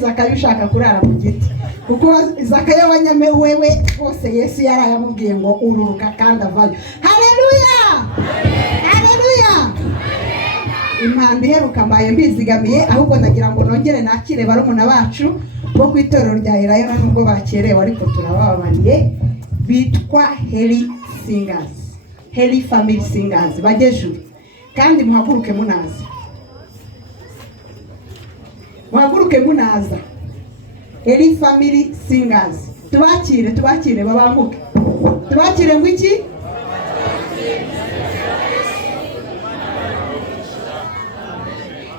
Zakayo ushaka kurara mu giti kuko Zakayo wanyamewewe bose Yesu yarayamubwiye ngo ururuka kandi avayo. Haleluya, haleluya. Impamvu iheruka mbaye mbizigamiye, ahubwo nagira ngo nongere nakire barumuna bacu bo ku itorero rya Elayo nubwo bakerewe ariko turababariye, bitwa Heli Singers, Heli Family Singers bagejuru, kandi muhaguruke munaza, muhaguruke munaza. Heli Family Singers, tubakire babanguke, tubakire ngo iki?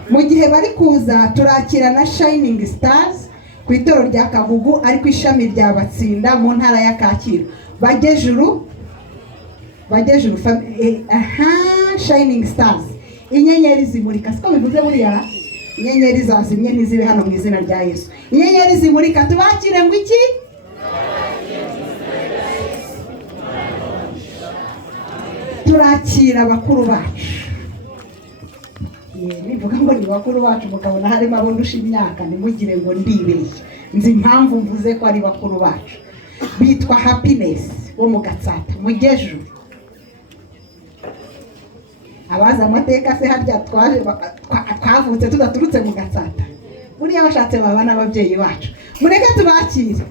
Mu gihe bari kuza turakira na Shining Stars ku itorero rya Kabugu ariko ishami rya Batsinda mu ntara ya Kacyiru. Bagejuru Shining Stars, inyenyeri zimurika, siko bivuze buriya? Inyenyeri zazimye ntizibe hano mu izina rya Yesu. Inyenyeri zimurika, tubakire ngo iki? Turakira bakuru bacu. Nivuga ngo ni bakuru bacu mukabona harimo abo ndusha imyaka, nimugire ngo ndibeshye, nzi impamvu mvuze ko ari bakuru bacu. Bitwa Happiness wo mu Gatsata mugejuru. Abaza amateka se harya twavutse tudaturutse mu Gatsata, buriya bashatse baba n'ababyeyi bacu. Mureke tubakire.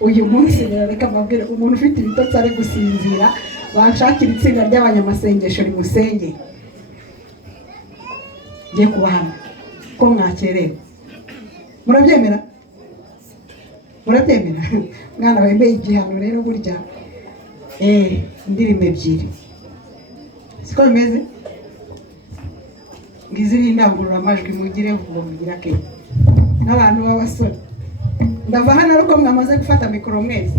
Uyu munsi reka mbabwire, umuntu ufite ibitotsi ari gusinzira banshakira itsinda ry'abanyamasengesho rimusenge. Ngiye kubahana ko mwakerewe. Murabyemera? Murabyemera? Mwana wemeye igihano rero burya indirimbo ebyiri siko bimeze. Ngiziri indangurura amajwi mugire vuba mugira ke n'abantu b'abasore. Ndava hano ariko mwamaze gufata mikoro mwese.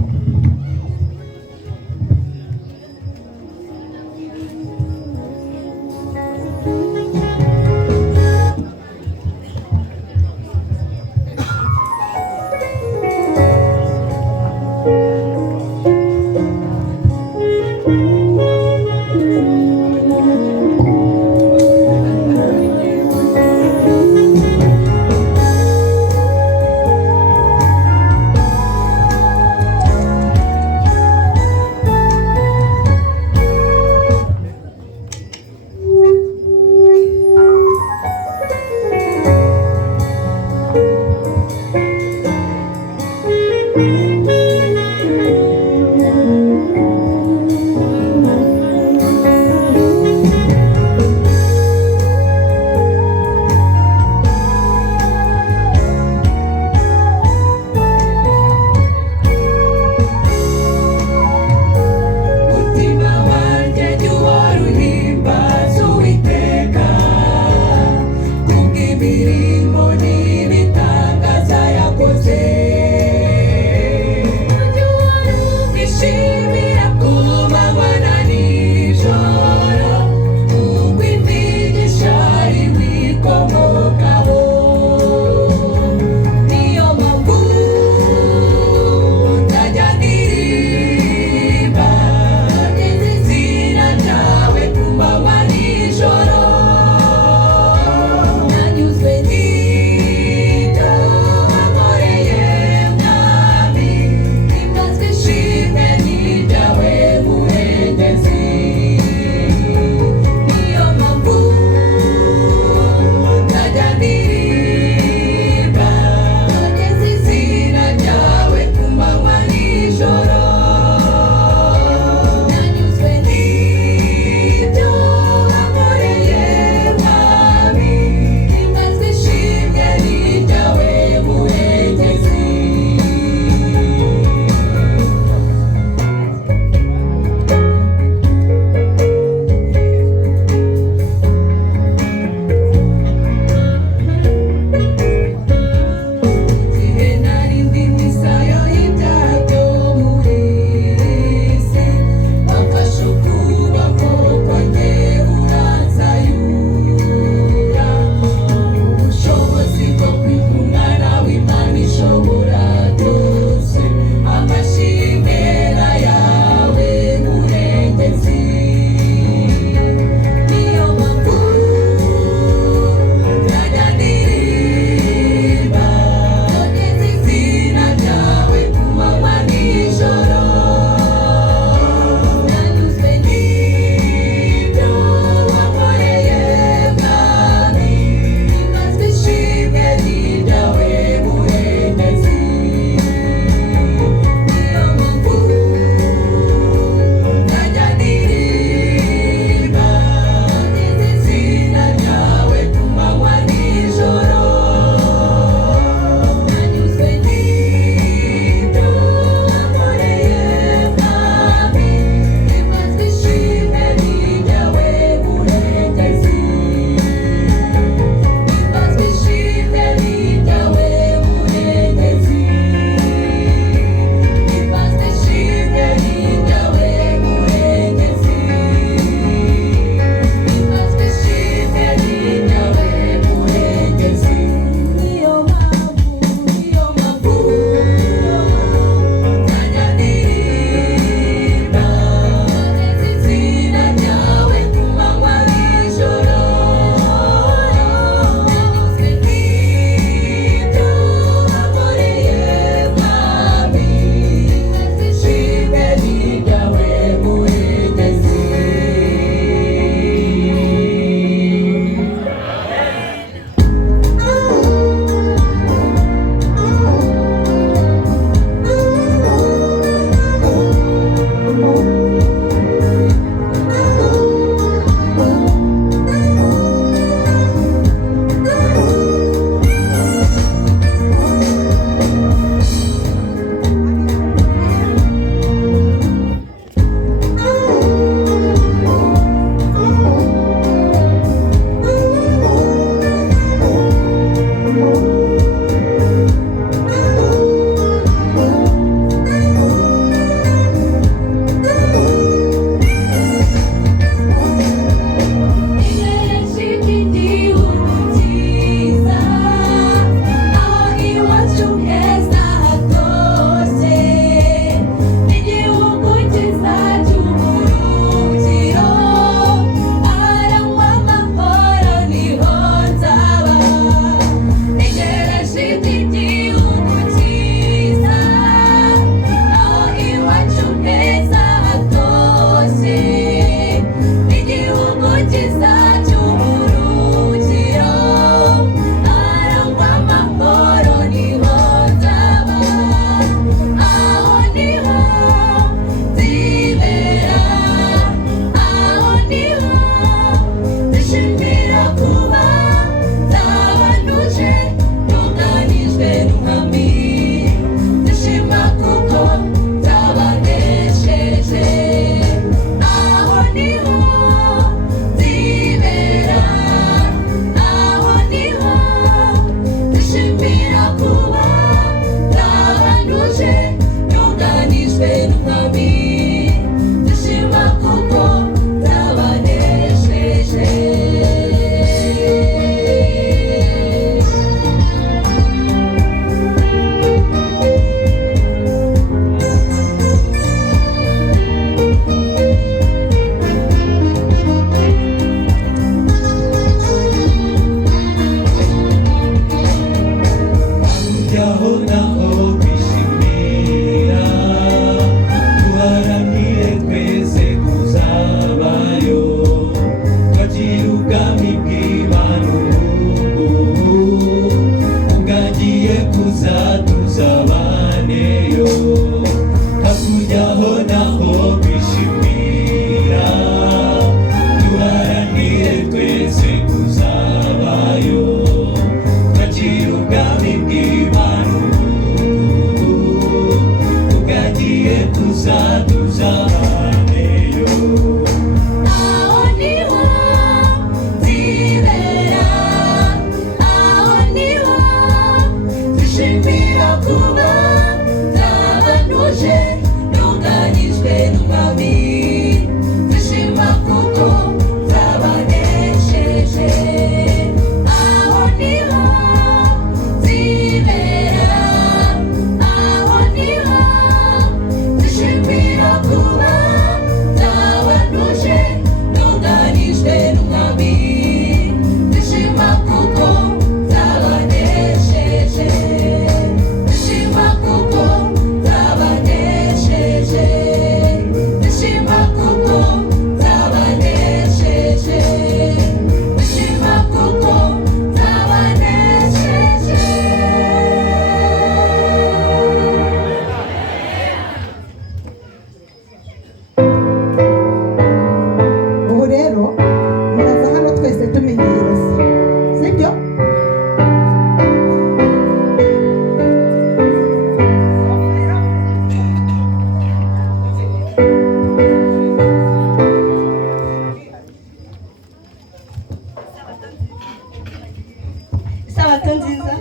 Isabato nziza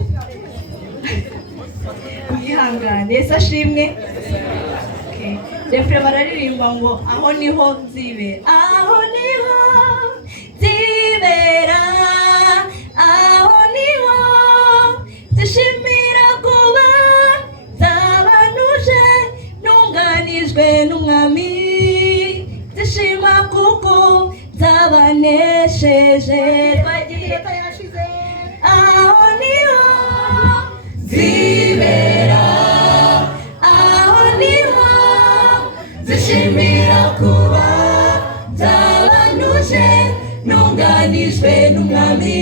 mwihangane Yesu ashimwe. Refre bararirimba ngo aho niho nzibera, aho niho nzibera, aho niho dushimira kuba zabanuje ntunganijwe n'umwami, dushima kuko zabanesheje. Aho niho nzibera, aho niho dushimira kuba zabanuje ntunganijwe n'umwami,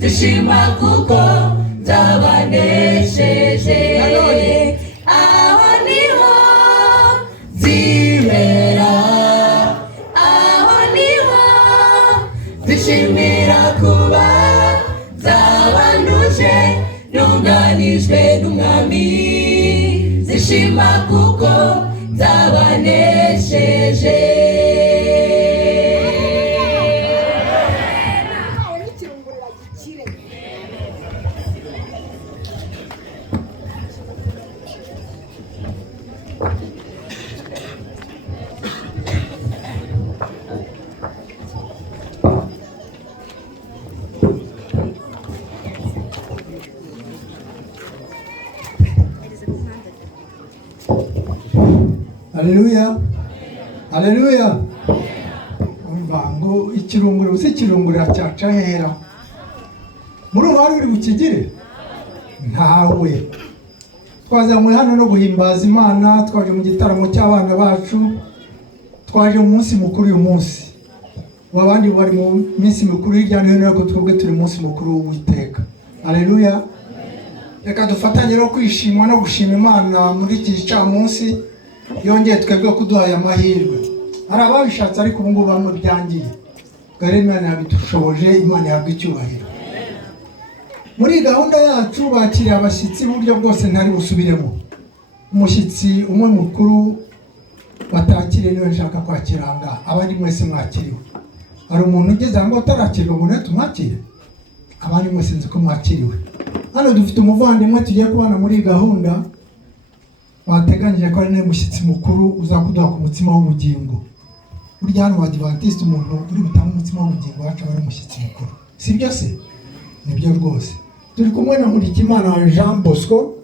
dushima kuko zabanesheje. Aho niho nzibera, aho niho dushimira kuba zabanuje ntunganijwe n'umwami, zishima kuko zabanesheje. Haleluya, haleluya. Umva ngo ikirunguriro se kirungurira cyaca hera. Muri wari uri bukigire ntawe. Twazamwe hano no guhimbaza Imana, twaje mu gitaramo cy'abana bacu, twaje mu munsi mukuru uyu munsi. Wabandi bari mu minsi mikuru hirya no hino, ariko twebwe turi munsi mukuru w'Uwiteka. Haleluya. Reka dufatanye no kwishima no gushima Imana muri iki gicamunsi yongeye twebwe kuduhaye amahirwe. Hari ababishatse ariko ubu ngubu bamwe byangiye. Gare Imana yabidushoboje, Imana yahabwa icyubahiro. Muri gahunda yacu bakiriye abashyitsi buryo bwose ntari busubiremo. Umushyitsi umwe mukuru batakire niwe nshaka kwakiranga, abandi mwese mwakiriwe. Hari umuntu ugeze ngo atarakirwa ngo tumwakire? Abandi mwese nzi ko mwakiriwe. Hano dufite umuvandimwe tugiye kubana muri gahunda, bateganyije ko ari mushyitsi mukuru uzakuduha ku mutsima w'ubugingo. Burya hano Adventiste umuntu uri butanga umutsima w'ubugingo wacu ari umushyitsi mukuru, sibyo se? Nibyo rwose. Turi kumwe na Murikimana Jean Bosco,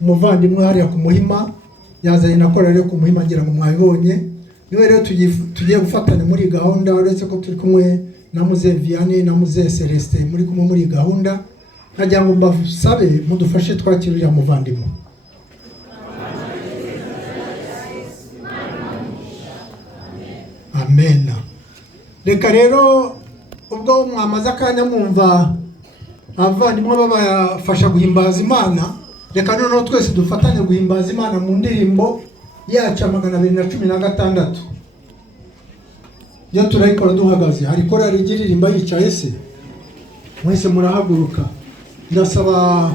umuvandimwe hariya ku Muhima, yazanye na korali yo ku Muhima ngira ngo mwabibonye. Niwe rero tugiye gufatanya muri gahunda, uretse ko turi kumwe na Muze Vianney na Muze Celestin muri kumwe muri gahunda. Nagira ngo mbasabe mudufashe twakirira muvandimwe. Amen. Reka rero ubwo mwamaze akanya mwumva abavandimwe babafasha guhimbaza Imana, reka noneho twese dufatanye guhimbaza Imana mu ndirimbo yacu 216. Yo turayikora duhagaze. Hari korali igiririmba yicaye se? Mwese murahaguruka. Ndasaba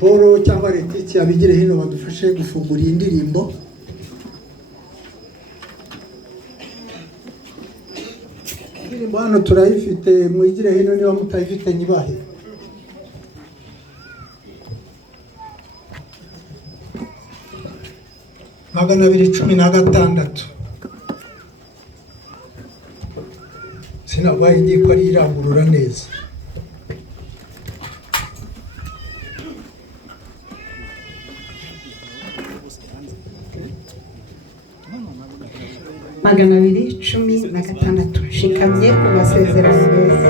Paul cyangwa Letitia abigire hino badufashe gufungura iyi ndirimbo. indirimbo hano turayifite, mwigire hino niba mutayifite nibahe. Magana 216 sinagwaye ngiye ko ari irangurura neza. Magana 216 shikamye ku masezerano meza.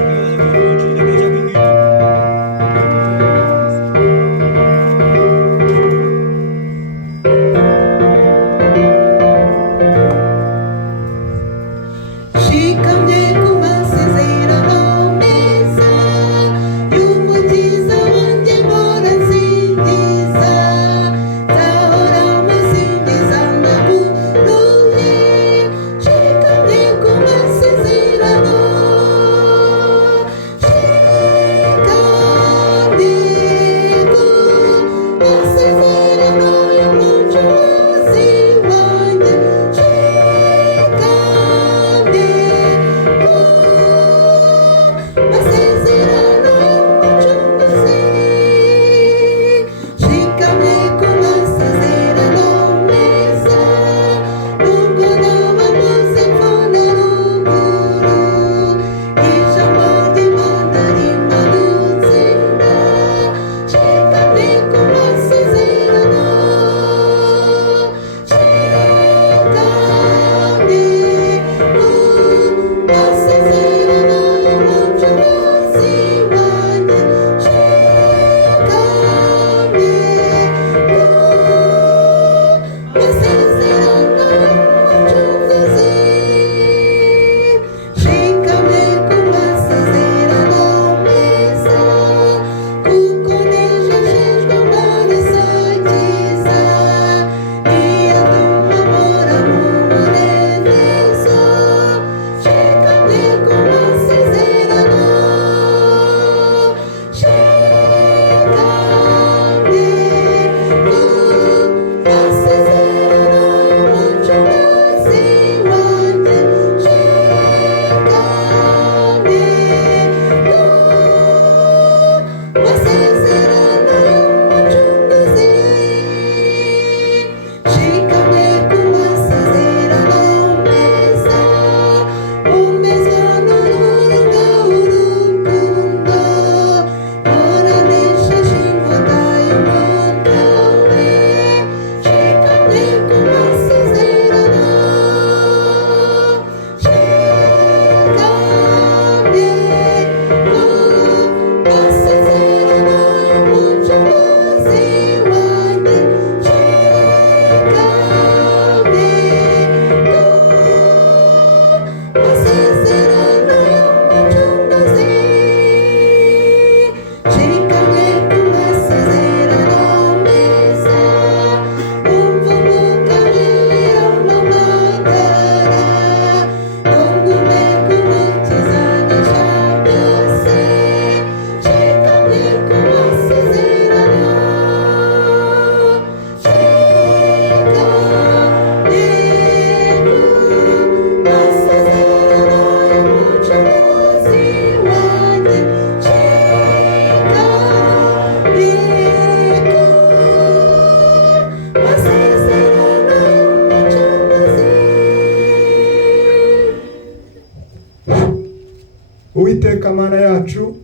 Uwiteka Mana yacu,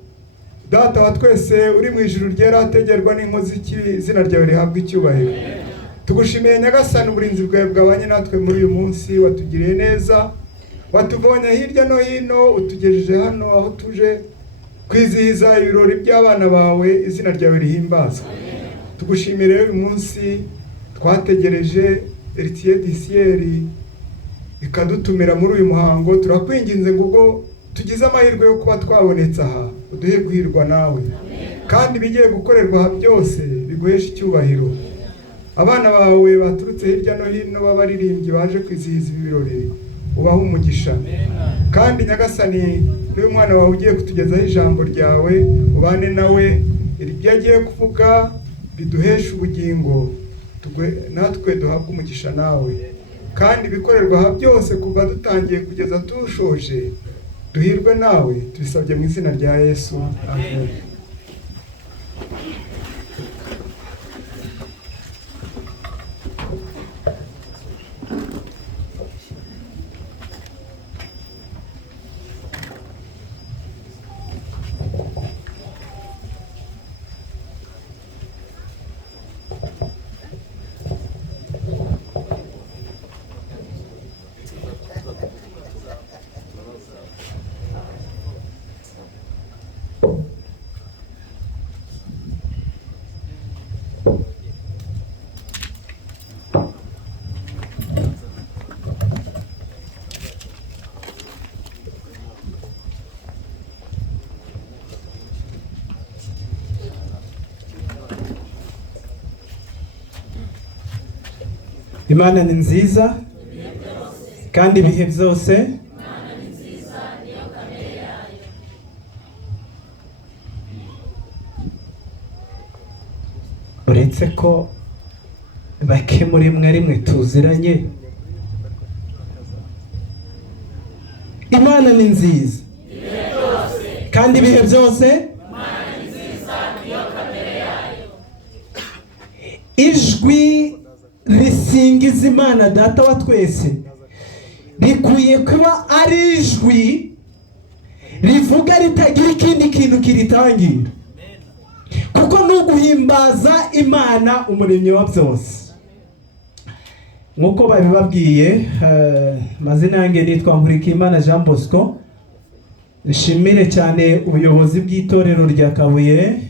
Data wa twese uri mu ijuru ryera ategerwa n'inkozi izina ryawe rihabwa icyubahiro. Tugushimiye Nyagasani uburinzi bwawe bwabanye natwe muri uyu munsi, watugiriye neza, watuvonye hirya no hino, utugejeje hano aho tuje kwizihiza ibirori by'abana bawe, izina ryawe rihimbazwe. Tugushimire uyu munsi twategereje CIEL ikadutumira muri uyu muhango. Turakwinginze ngo ubwo tugize amahirwe yo kuba twabonetse aha, uduhe guhirwa nawe, kandi bigiye gukorerwa aha byose biguhesha icyubahiro. Abana bawe baturutse hirya no hino b'abaririmbyi baje kwizihiza ibirori, ubaha umugisha. Kandi Nyagasani, n'uyu mwana wawe ugiye kutugezaho ijambo ryawe, ubane nawe, ibyo agiye kuvuga biduhesha ubugingo, natwe duhabwe umugisha nawe. Kandi bikorerwa aha byose kuva dutangiye kugeza tushoje, duhirwe nawe tubisabye mu izina rya Yesu, amen. Imana ni nziza kandi ibihe byose. Uretse ko bake muri mwe rimwe tuziranye, Imana ni nziza kandi ibihe byose. Ijwi risingiza Imana Data wa twese rikwiye kuba ari ijwi rivuga ritagira ikindi kintu kiritangira, kuko ni uguhimbaza Imana umuremyi wa byose. Nk'uko babibabwiye, mazina yanjye nitwa Nkurikiyimana Jean Bosco. Nshimire cyane ubuyobozi bw'itorero rya Kabuye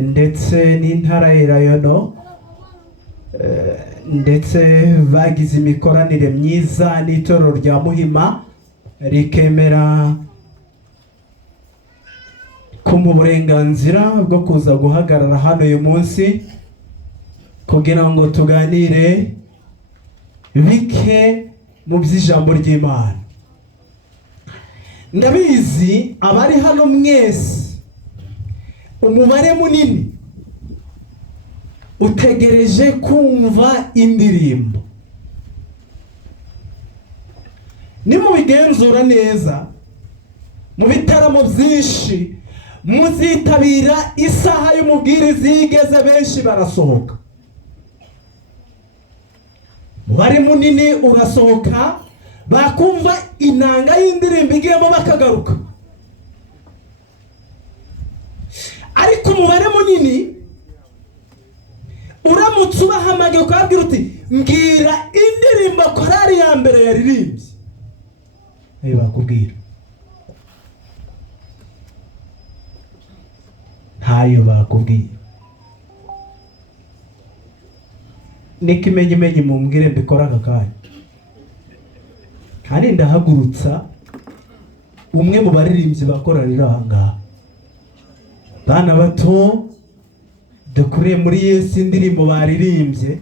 ndetse n'intara y'Irayono, ndetse bagize imikoranire myiza n'itorero rya Muhima rikemera kumuha uburenganzira bwo kuza guhagarara hano uyu munsi kugira ngo tuganire bike mu by'ijambo ry'Imana. Ndabizi abari hano mwese umubare munini utegereje kumva indirimbo. Nimubigenzura neza, mu bitaramo byinshi muzitabira isaha y'umubwiriza igeze, benshi barasohoka. Umubare munini urasohoka bakumva inanga y'indirimbo igiyemo bakagaruka, ariko umubare munini uramutse ubahamagaye ukababwira uti mbwira indirimbo korari ya mbere yaririmbye, ayo bakubwira ntayo bakubwira. N'ikimenyimenyi mumbwire mbikora aka kanya, kandi ndahagurutsa umwe mu baririmbyi bakorarira aha ngaha. Bana bato dukuriye muri Yesu, indirimbo baririmbye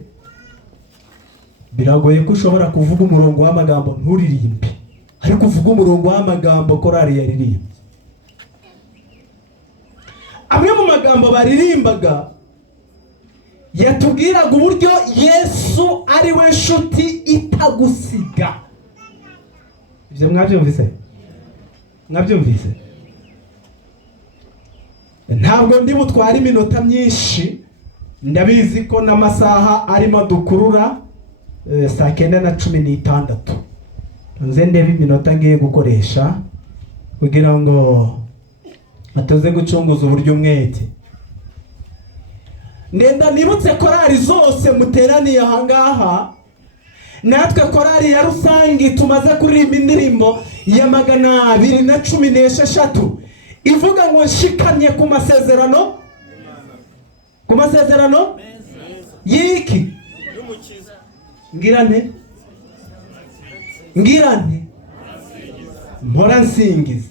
biragoye ko ushobora kuvuga umurongo w'amagambo nturirimbe, ariko uvuga umurongo w'amagambo korari yaririmbye. Amwe mu magambo baririmbaga yatubwiraga uburyo Yesu ari we nshuti itagusiga. Ibyo mwabyumvise? Mwabyumvise? Ntabwo ndi butware iminota myinshi, ndabizi ko n'amasaha arimo dukurura, saa 9:16. Nze ndebe iminota ngiye gukoresha kugira ngo atuze gucunguza uburyo umwete. Ndenda nibutse korari zose muteraniye aha ngaha, natwe korari ya rusangi tumaze kuririmba indirimbo ya 216 ivuga ngo nshikamye ku masezerano. Ku masezerano yiki ngirane mpora nsingiza.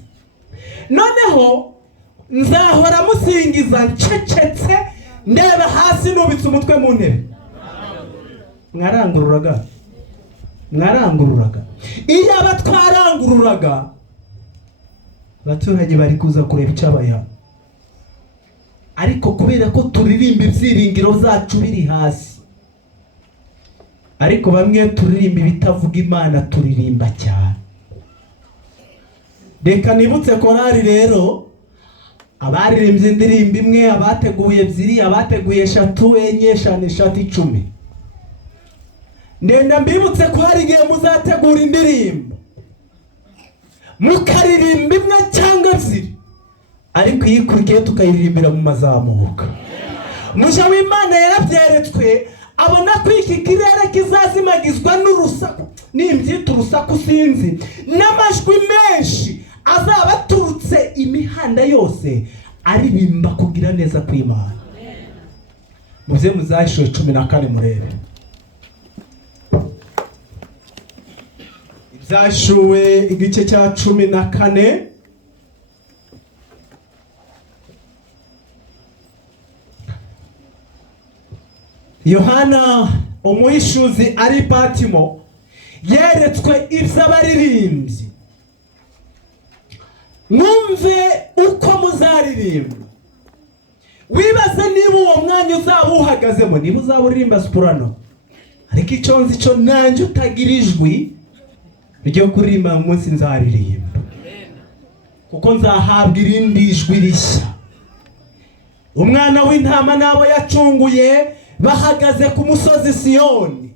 Noneho nzahora musingiza ncecetse ndeba hasi nubitse umutwe mu ntebe. Mwarangururaga. Iyo abatwarangururaga abaturage bari kuza kureba icyabaye, ariko kubera ko turirimba ibyiringiro zacu biri hasi, ariko bamwe turirimba ibitavuga Imana turirimba cyane. reka nibutse korari rero abaririmbye indirimbo imwe, abateguye ebyiri, abateguye 3, 4, 5, 6, 10. Ndenda mbibutse ko hari igihe muzategura indirimbo mukaririmba imwe cyangwa ebyiri, ariko iyikurikiye tukayiririmbira mu mazamuka. Muja w'Imana yarabyeretswe abona ko iki kirere kizazimagizwa n'urusaku, nimbyita urusaku sinzi, n'amajwi menshi azaba aturutse imihanda yose aririmba kugira neza kw'Imana. Muze muzahishuwe 14 murebe. Ibyashuwe igice cya 14. Yohana umuhishuzi ari Patimo yeretswe iby'abaririmbyi. Mwumve uko muzaririmba. Wibaze niba uwo mwanya uzaba uhagazemo, niba uzaba uririmba soprano, ariko icyo nzi cyo nanjye utagira ijwi ryo kuririmba munsi nzaririmba, kuko nzahabwa irindi jwi rishya. Umwana w'intama nabo yacunguye bahagaze ku musozi Siyoni.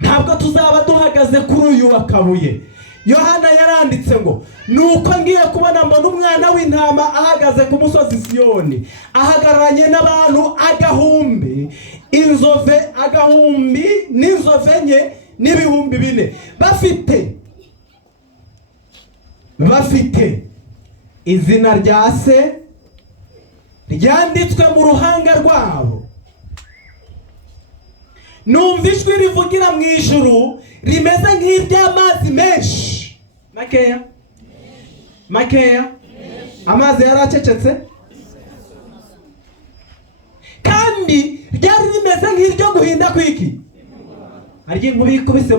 Ntabwo tuzaba duhagaze kuri uyu wa Kabuye. Yohana yaranditse ngo nuko ngiye kubona mbona umwana w'intama ahagaze ku musozi Siyoni, ahagararanye n'abantu agahumbi, inzove agahumbi n'inzove enye n'ibihumbi 4, bafite izina rya Se ryanditswe mu ruhanga rwabo. Numva ijwi rivugira mu ijuru rimeze nk'iry'amazi menshi. Makeya amazi yaracecetse, kandi ryari rimeze nk'iryo guhinda kw'iki. Arya inkuba ikubise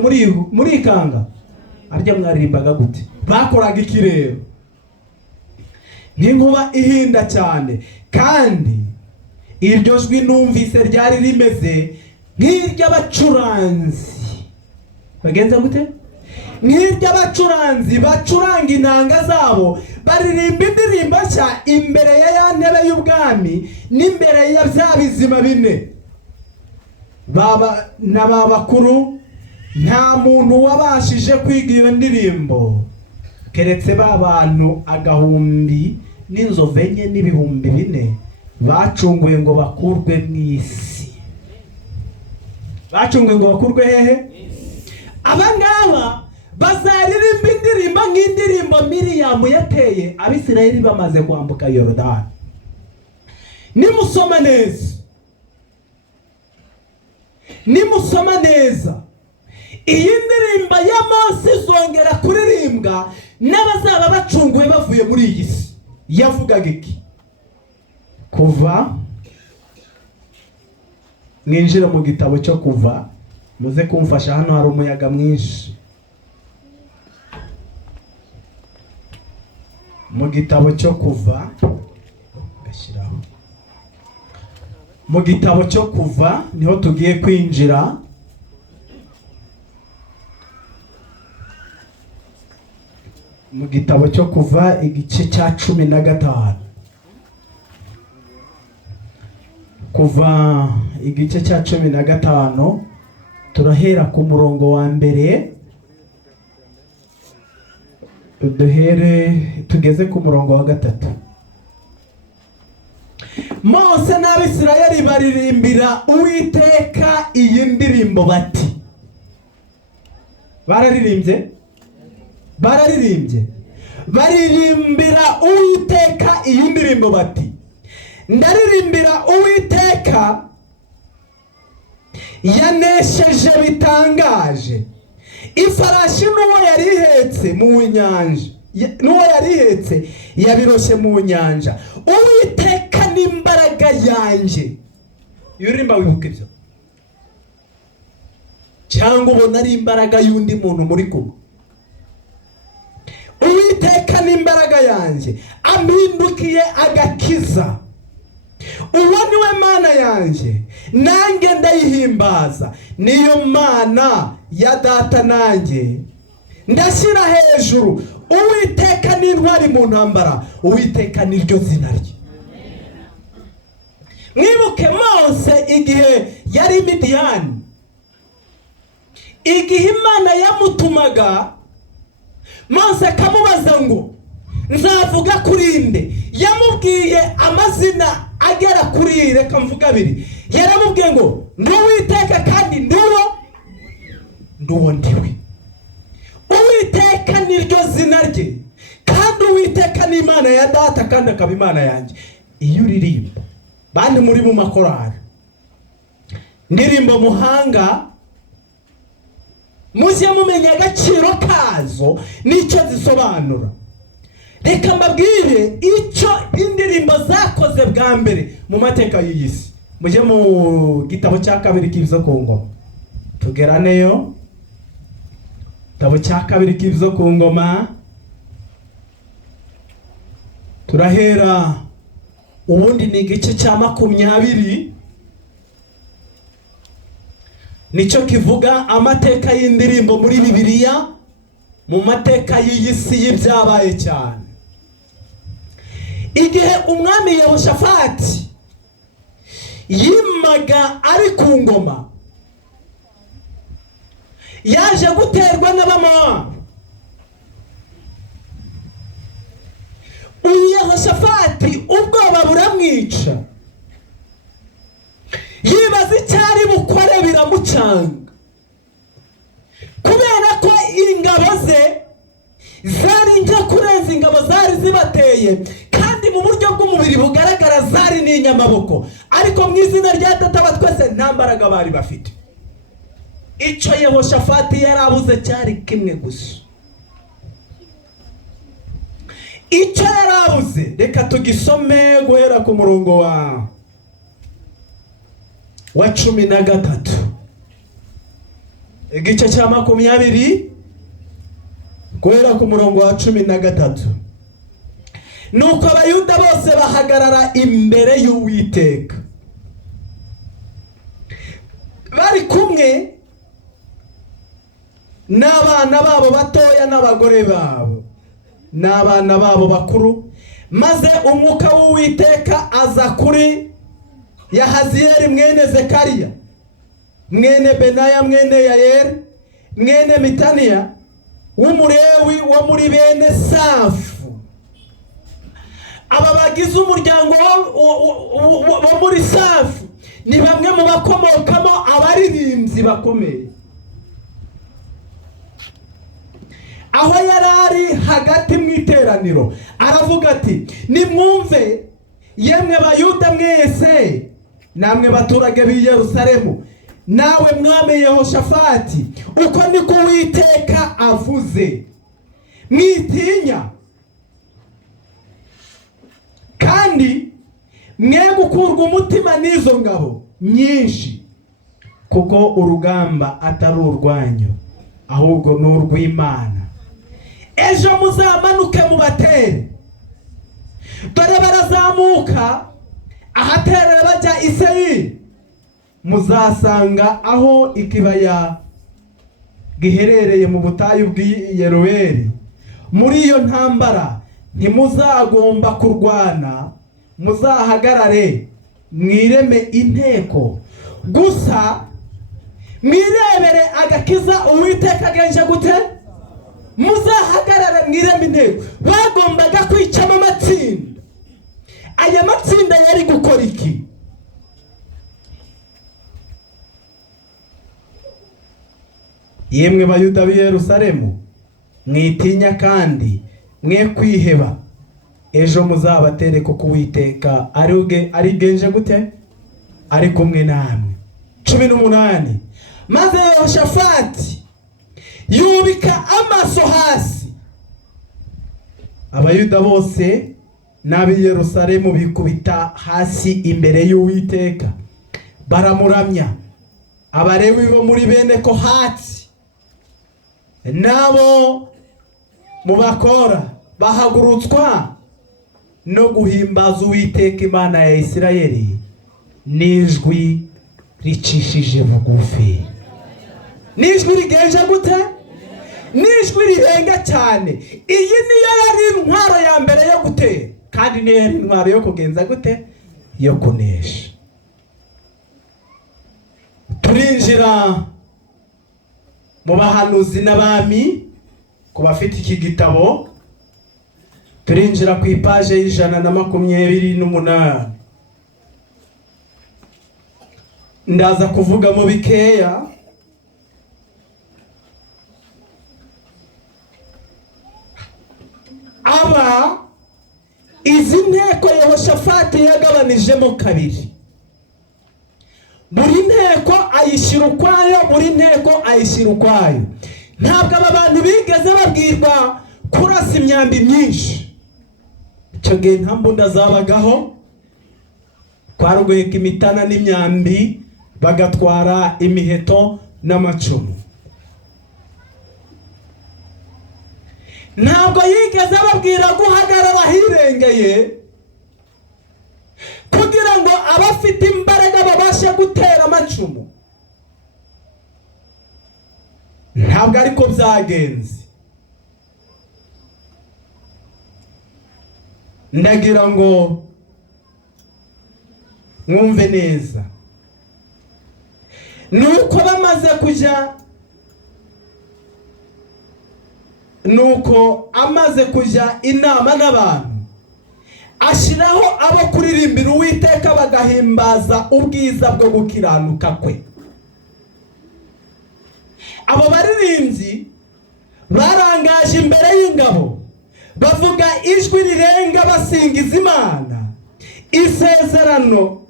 muri ikanga, arya mwaririmbaga gute? Bakoraga iki rero? Nk'inkuba ihinda cyane, kandi iryo jwi numvise ryari rimeze nk'iry'abacuranzi. Bagenza gute? Nk'iry'abacuranzi bacuranga inanga zabo, baririmba indirimbo nshya imbere ya ntebe y'ubwami n'imbere ya bya bizima 4. Baba n'abakuru, nta muntu wabashije kwiga iyo ndirimbo keretse babantu agahumbi n'inzove enye n'ibihumbi 4 bacunguye ngo bakurwe mu isi. Bacunguye ngo bakurwe hehe? Abangaba bazaririmba indirimbo nk'indirimbo Miriyamu yateye Abisirayeli bamaze kwambuka Yorodani. Nimusoma neza, iyi ndirimbo ya Mose izongera kuririmbwa n'abazaba bacunguwe bavuye muri iyi si. Yavugaga iki? Kuva, mwinjire mu gitabo cyo Kuva, muze kumfasha, hano hari umuyaga mwinshi. Mu gitabo cyo Kuva, gashyiraho. Mu gitabo cyo Kuva niho tugiye kwinjira. Mu gitabo cyo Kuva igice cya 15. Kuva igice cya 15 turahera ku murongo wa mbere, tugeze ku murongo wa 3. Mose n'Abisirayeli baririmbira Uwiteka iyi ndirimbo bati. Baririmbira Uwiteka iyi ndirimbo bati. Ndaririmbira Uwiteka yanesheje bitangaje. Ifarashi n'uwo yarihetse mu nyanja, yabiroshe mu nyanja. Uwiteka n'imbaraga yanjye. Yurimba wibuke ibyo, cyangwa ubona ari imbaraga y'undi muntu muri kumwe. Uwiteka n'imbaraga yanjye, ampindukiye agakiza. Uwo niwe Mana yanjye, nanjye ndayihimbaza. Niyo Mana ya data, nanjye ndashyira hejuru. Uwiteka ni intwari mu ntambara, Uwiteka ni ryo zina rye. Mwibuke Mose igihe yari Midiyani, igihe Imana yamutumaga, Mose akamubaza ngo nzavuga kuri nde. Yamubwiye amazina agera kuri, reka mvuga abiri. Yaramubwiye ngo ndi Uwiteka kandi nduwo ndiwe. Uwiteka ni ryo zina rye, kandi Uwiteka ni Imana ya data kandi akaba Imana yanjye. Iyo uririmba bandi muri mu makorari, ndirimbo muhanga, mujye mumenya agaciro kazo n'icyo zisobanura. Reka mbabwire icyo indirimbo zakoze bwa mbere mu mateka y'iyi si. Mujye mu gitabo cya kabiri k'ibyo ku ngoma, tugeraneyo. Gitabo cya kabiri k'ibyo ku ngoma, turahera ubundi ni igice cya 20. Nicyo kivuga amateka y'indirimbo muri Bibiliya, mu mateka y'iyi si y'ibyabaye cyane. Igihe umwami Yehoshafati yimaga ari ku ngoma, yaje guterwa n'Abamowabu. Yehoshafati ubwoba buramwica, yibaza icyari bukore, biramucanga kubera ko ingabo ze zari nje kurenza ingabo zari zibateye, kandi mu buryo bw'umubiri bugaragara zari n'inyamaboko, ariko mu izina rya Data wa twese nta mbaraga bari bafite. Icyo Yehoshafati yarabuze cyari kimwe gusa. Icyo yarabuze, reka tugisome guhera ku murongo wa 13, igice cya 20 guhera ku murongo wa 13. Nuko Abayuda bose bahagarara imbere y'Uwiteka, bari kumwe n'abana babo batoya n'abagore babo n'abana babo bakuru, maze umwuka w'Uwiteka aza kuri Yahaziyeli mwene Zekariya, mwene Benaya, mwene Yayeli, mwene Mitaniya w'umulewi wo muri bene Safu. Aba bagize umuryango wo muri Safu ni bamwe mu bakomokamo abaririmbyi bakomeye. Aho yarari hagati mu iteraniro aravuga ati, nimwumve yemwe Bayuda mwese, namwe baturage b'i Yerusalemu, nawe mwami Yehoshafati, uko niko Uwiteka avuze, mwitinya kandi mwe gukurwa umutima n'izo ngabo nyinshi, kuko urugamba atari urwanyu ahubwo ni urw'Imana. Ejo muzamanuke mubatere, dore barazamuka ahaterera bajya i Seyiri, muzasanga aho ikibaya giherereye mu butayu bw'i Yeruweli. Muri iyo ntambara ntimuzagomba kurwana, muzahagarare mwireme inteko gusa, mwirebere agakiza Uwiteka agenje gute. Muzahagarare mwireme inteko. Bagombaga kwicamo amatsinda. Aya matsinda yari gukora iki? Yemwe Bayuda b'i Yerusalemu, mwitinya kandi mwe kwiheba, ejo muzabatere kuko Uwiteka arigenje gute, ari kumwe namwe. 18. Maze Yehoshafati yubika amaso hasi, Abayuda bose n'ab'i Yerusalemu bikubita hasi imbere y'Uwiteka baramuramya. Abalewi bo muri bene Kohati nabo mu bakora bahagurutswa no guhimbaza Uwiteka Imana ya Isirayeli n'ijwi ricishije bugufi. N'ijwi rigenje gute? N'ijwi ijwi rirenga cyane. Iyi niyo yari intwaro ya mbere yo gutera, kandi niyo yari intwaro yo kugenza gute, yo kunesha. Turinjira mu bahanuzi n'abami. Ku bafite iki gitabo turinjira ku ipaje y'128. Ndaza kuvuga mu bikeya. Aba izi nteko Yehoshafati yagabanijemo kabiri. Buri nteko ayishyira ukwayo, buri nteko ayishyira ukwayo. Ntabwo aba bantu bigeze babwirwa kurasa imyambi myinshi. Icyo gihe nta mbunda zabagaho, twaruguheka imitana n'imyambi, bagatwara imiheto n'amacumu. Ntabwo yigeze babwira guhagarara hirengeye kugira ngo abafite imbaraga babashe gutera amacumu. Ntabwo ariko byagenze. Ndagira ngo mwumve neza. Nuko bamaze kujya, nuko amaze kujya inama n'abantu, ashyiraho abo kuririmbira Uwiteka bagahimbaza ubwiza bwo gukiranuka kwe. Abo baririmbyi barangaje imbere y'ingabo, bavuga ijwi rirenga basingiza Imana. Isezerano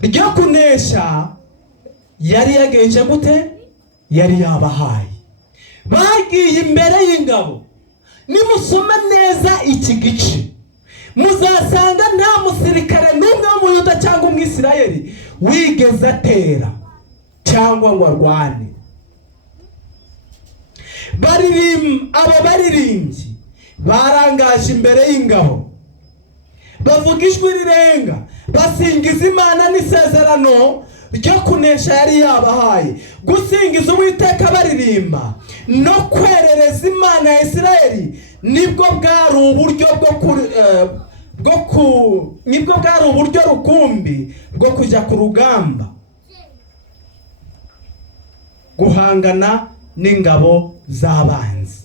ryo kunesha yari yagenje gute? Yari yabahaye. Bagiye imbere y'ingabo. Nimusoma neza iki gice, muzasanga nta musirikare n'umwe w'Umuyuda cyangwa Umwisirayeli wigeze atera cyangwa ngo arwane. Abo baririmbyi barangaje imbere y'ingabo, bavuga ijwi rirenga basingiza Imana n'isezerano ryo kunesha yari yabahaye. Gusingiza Uwiteka baririmba no kwerereza Imana ya Isirayeli nibwo bwari uburyo nibwo bwari uburyo rukumbi bwo kujya ku rugamba guhangana n'ingabo z'abanzi.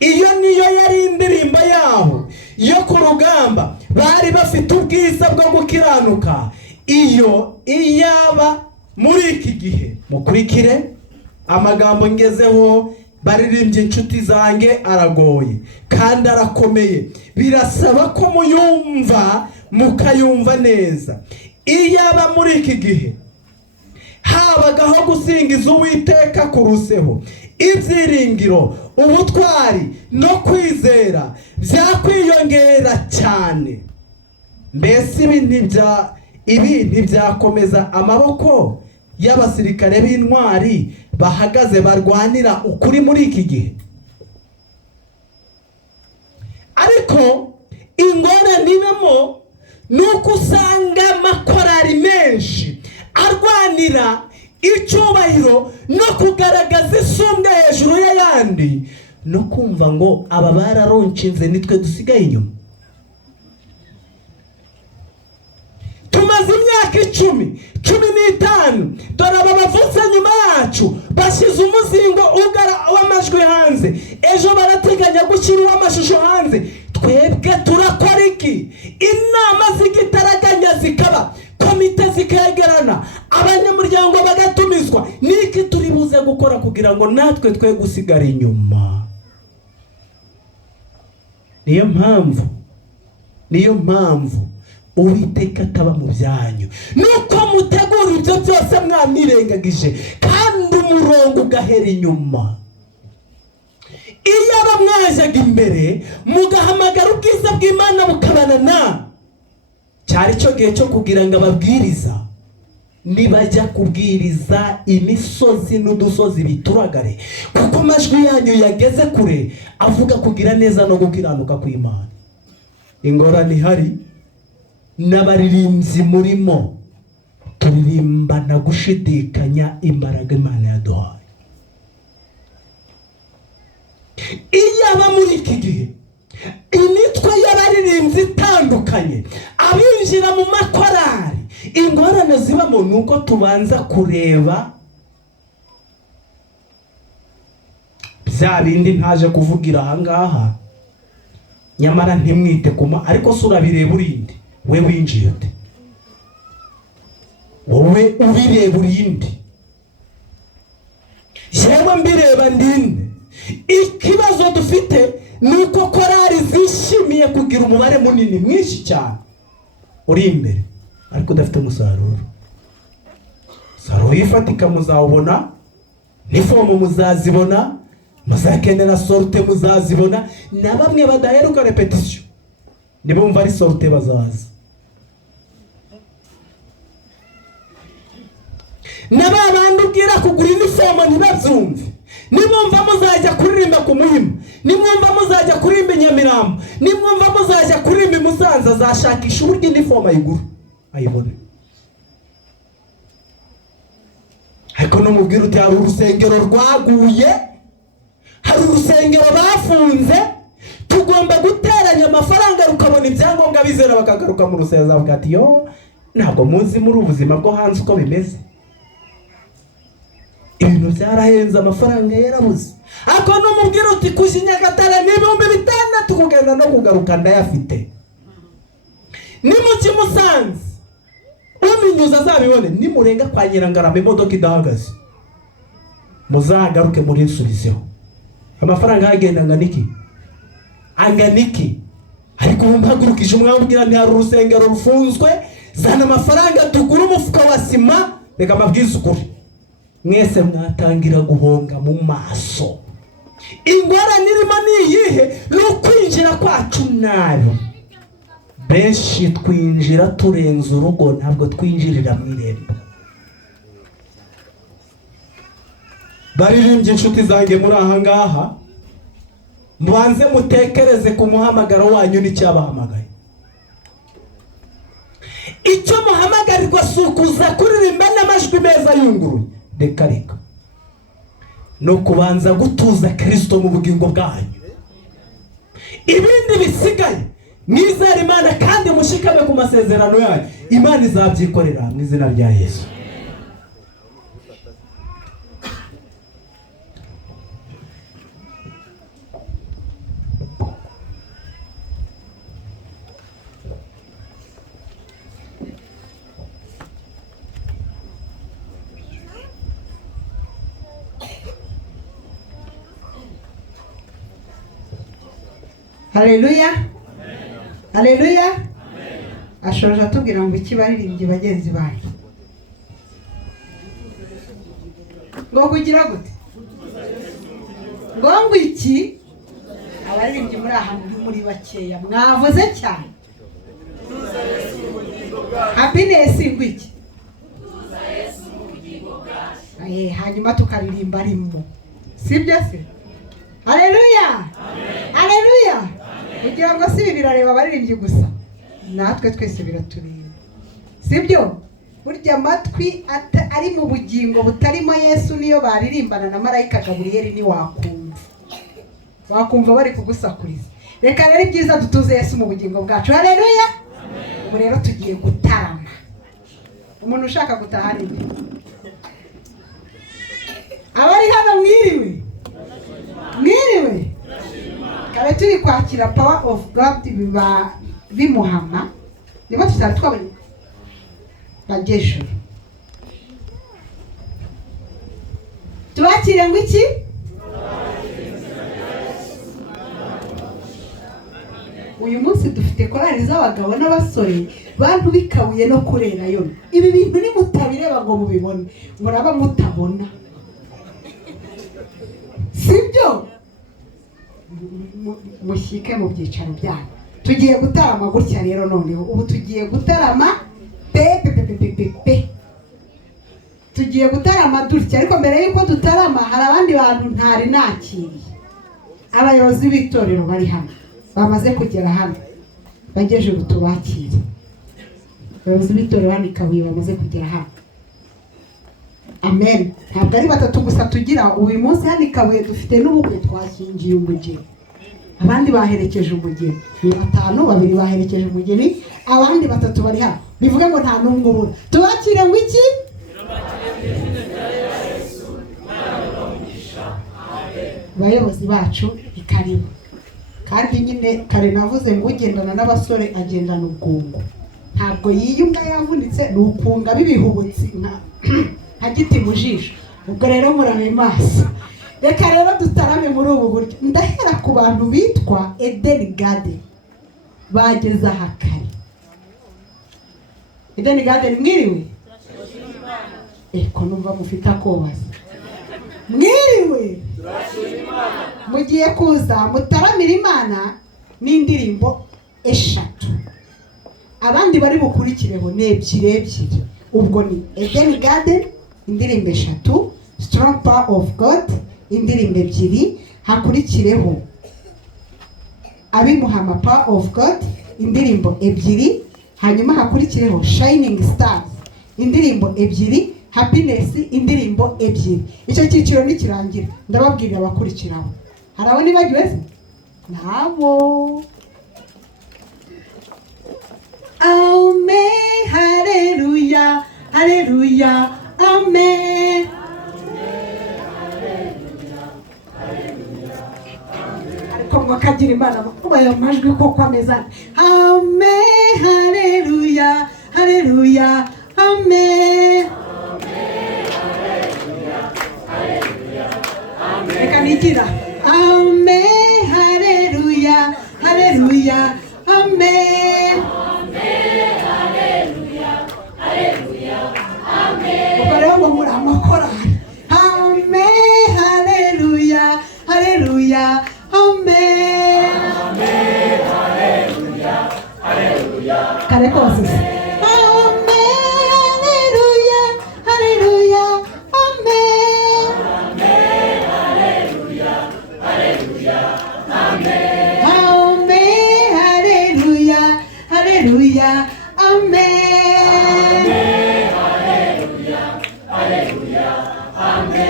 Iyo niyo yari indirimbo yabo yo ku rugamba. Bari bafite ubwiza bwo gukiranuka. Iyo iyaba muri iki gihe, mukurikire amagambo ngezeho, baririmbye inshuti zange, aragoye kandi arakomeye. Birasaba ko muyumva mukayumva neza. Iyaba muri iki gihe habagaho gusingiza Uwiteka kuruseho, ibyiringiro, ubutwari no kwizera byakwiyongera cyane. Mbese ibi ntibyakomeza amaboko y'abasirikare b'intwari bahagaze barwanira ukuri muri iki gihe. Ariko ingorane ibamo nuko usanga amakorari menshi arwanira icyubahiro no kugaragaza isumbwe hejuru y'ayandi, no kumva ngo aba bararonshinze nitwe dusigaye inyuma. Tumaze imyaka 10-15 dore aba bavutse nyuma yacu bashyize umuzingo w'amajwi hanze, ejo barateganya gushyira uw'amashusho hanze. Twebwe turakora iki? Inama z'igitaraganya zikaba, komite zikegerana, abanyamuryango bagatumizwa. Niki turi buze gukora kugira ngo natwe twe gusigara inyuma? Niyo mpamvu Uwiteka ataba mu byanyu, nuko mutegura ibyo byose mwamwirengagije kandi umurongo ugahera inyuma. Iyo abamwajaga imbere mugahamagara ubwiza bw'Imana bukabanana, cyari cyo gihe cyo kugira ngo ababwiriza nibajya kubwiriza imisozi n'udusozi bituragare, kuko amajwi yanyu yageze kure avuga kugira neza no gukiranuka kw'Imana. Ingorane ihari n'abaririmbyi murimo turirimbana gushidikanya imbaraga Imana yaduhaye. iyaba muri iki gihe imitwe y'abaririmbyi itandukanye abinjira mu makorari, ingorane zibamo ni uko tubanza kureba bya bindi ntaje kuvugira ahangaha, nyamara ntimwite kuma, ariko se urabireba urinde we winjiye ute? Wowe ubireba urinde, yewe mbireba ndinde. Ikibazo dufite ni uko korari zishimiye kugira umubare munini mwinshi cyane uri imbere, ariko udafite umusaruro. Umusaruro yifatika muzawubona, n'ifomu muzazibona, muzakenera sorute muzazibona, na bamwe badaheruka repetition nibumva ari sorute bazaza, na babandi ubwira kugura inifomu ntibabyumve. Nimwumva muzajya kuririmba ku Muhima, nimwumva muzajya kuririmba Nyamirambo, nimwumva muzajya kuririmba i Musanze, azashakisha uburyo inifomu ayigura ayibone. Ariko numubwira uti hari urusengero rwaguye, hari urusengero bafunze, tugomba guteranya amafaranga rukabona ibyangombwa bizera bakagaruka mu rusengero, azavuga ati yo ntabwo muzi muri ubuzima bwo hanze uko bimeze, ibintu byarahenze, amafaranga yarabuze. Ariko numubwira uti kuji Nyagatare n'ibihumbi 6 kugenda no kugaruka ndayafite, nimuki Musanze uminyuza azabibone, nimurenga kwa Nyirangarama imodoka idahagaze muzagaruke muri nsubizeho. Amafaranga yagenda anganiki, ariko mpagurukije umwabwira nti hari urusengero rufunzwe, zana amafaranga tugura umufuka wa sima. Reka mabwiza ukuri, mwese mwatangira guhonga mu maso. Ingorane irimo niyihe? Ni ukwinjira kwacu nabi. Benshi twinjira turenze urugo, ntabwo twinjirira mu irembo. Baririmbye inshuti zanjye muri ahangaha, mubanze mutekereze ku muhamagaro wanyu n'icyabahamagaye. Icyo muhamagarirwa si ukuza kuririmba n'amajwi meza yunguruye, reka no kubanza gutuza Kristo mu bugingo bwanyu. Ibindi bisigaye mwizere Imana kandi mushikame ku masezerano yanyu, Imana izabyikorera mu izina rya Yesu. Haleluya, haleluya. Ashoje atubwira ngo iki baririmbye bagenzi banyu, ngo kugira gute, ngo iki abaririmbye muri aha muri bakeya mwavuze cyane. Happiness ngwiki, hanyuma tukaririmba rimwe, sibyo se? Haleluya, haleluya. Kugira ngo si birareba abaririmbye gusa, natwe twese biratureba, sibyo? Burya amatwi ari mu bugingo butarimo Yesu niyo baririmbana na marayika Gaburiyeli ni wakumva bari kugusakuriza. Reka rero ibyiza dutuze Yesu mu bugingo bwacu. Haleluya. Ubu rero tugiye gutarama. Umuntu ushaka gutaha ni abari hano mwiriwe, mwiriwe. Kare turi kwakira power of God bimuhama, niba tutatwabanye bagesho tubakire ngo iki? Uyu munsi dufite korali z'abagabo n'abasore, bantu bikabuye no kurera yo. Ibi bintu ni mutabireba ngo mubibone, muraba mutabona, sibyo? Mushyike mu byicaro byanyu. Tugiye gutarama gutya rero, noneho ubu tugiye gutarama pe. Tugiye gutarama dutya, ariko mbere yuko dutarama hari abandi bantu ntari nakiriye. Abayobozi b'itorero bari hano, bamaze kugera hano, bageje gutubakira. Abayobozi b'itorero hano Kabuye bamaze kugera hano. amen. Ntabwo ari batatu gusa tugira uyu munsi hano i Kabuye, dufite n'ubukwe twashyingiye umugeni, abandi baherekeje umugeni ni 5, 2 baherekeje umugeni, abandi 3 bari hano. Bivuga ngo nta n'umwe ubura. Tubakire ngo iki? Bayobozi bacu ikaribu. Kandi nyine kare navuze ngo ugendana n'abasore agendana ubwungu, ntabwo yiyunga yavunitse, nukunga bibihubutsi nka giti mu jisho. Ubwo rero murabe maso. Reka rero dutarame muri ubu buryo. Ndahera ku bantu bitwa Eden Garden, bageze aha kare. Eden Garden mwiriwe? Ko numva mufite akobaza. Mwiriwe? Mugiye kuza mutaramira Imana n'indirimbo 3. Abandi bari bukurikireho ni 2. Ubwo ni Eden Garden indirimbo 3, Strong Power of God indirimbo 2, hakurikireho Abimuhama Power of God indirimbo 2, hanyuma hakurikireho Shining Stars indirimbo 2, Happiness indirimbo 2. Icyo cyiciro nikirangira ndababwirira abakurikiraho. Harabo nibagiwe se? Nabo. Amen, hallelujah, hallelujah, amen. Ariko mwakagira Imana mukubaye amajwi koko ameza. Amen, hallelujah, hallelujah, amen. Reka nigira. Amen, hallelujah, hallelujah, amen. Muri amakorari. Amen, hallelujah, hallelujah, amen. Amen, hallelujah, hallelujah. Kare kose. Amen, hallelujah, hallelujah, amen. Amen, hallelujah, hallelujah, amen. Amen, hallelujah, hallelujah, amen.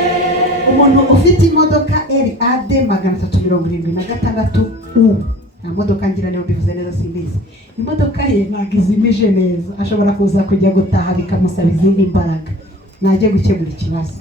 Umuntu ufite imodoka RAD 376 U, nta modoka ngira niyo bivuze neza simbizi. Imodoka ye ntabwo izimije neza, ashobora kuza kujya gutaha bikamusaba izindi mbaraga, najye gukemura ikibazo.